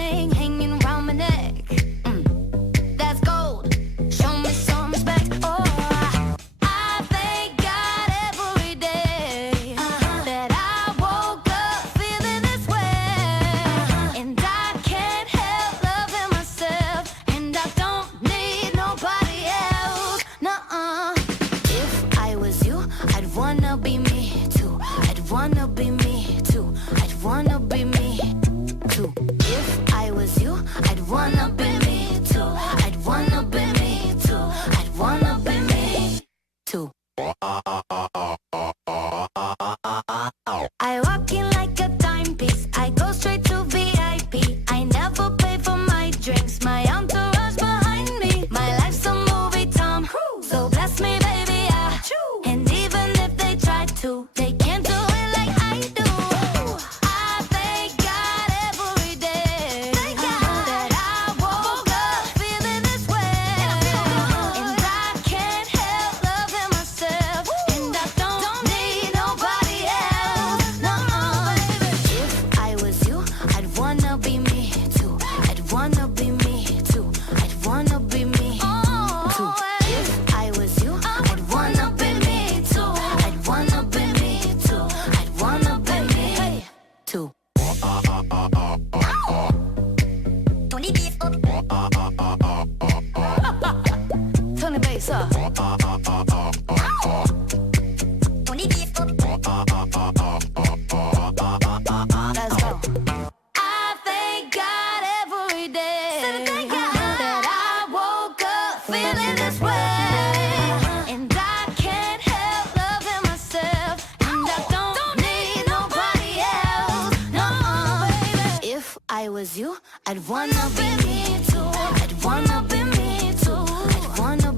ring hanging round my neck. That's gold. Show me some respect. Oh, I thank God every day that I woke up feeling this way. And I can't help loving myself. And I don't need nobody else. Nuh-uh. If I was you, I'd wanna be me too. I'd wanna be me too. I'd wanna be me too. If I was you, I'd wanna be me too. I'd wanna be me too. I'd wanna be me too. I walk in like a timepiece. I go straight to VIP. I never pay for my drinks. My entourage behind me. My life's a movie, Tom. So bless me, baby, yeah. And even if they try to, they can't do it like I do. I thank God every day that I woke up feeling this way. And I can't help loving myself. And I don't need nobody else. No, if I was you, I'd wanna be me too. I'd wanna be me too. I'd wanna be me too. If I was you, I'd wanna be me too. I'd wanna be me too. I'd wanna be me too. Turn the bass up. Let's go. I thank God every day that I woke up feeling this way. And I can't help loving myself. And I don't need nobody else. No, baby. If I was you, I'd wanna be me too. I'd wanna be me too. I'd wanna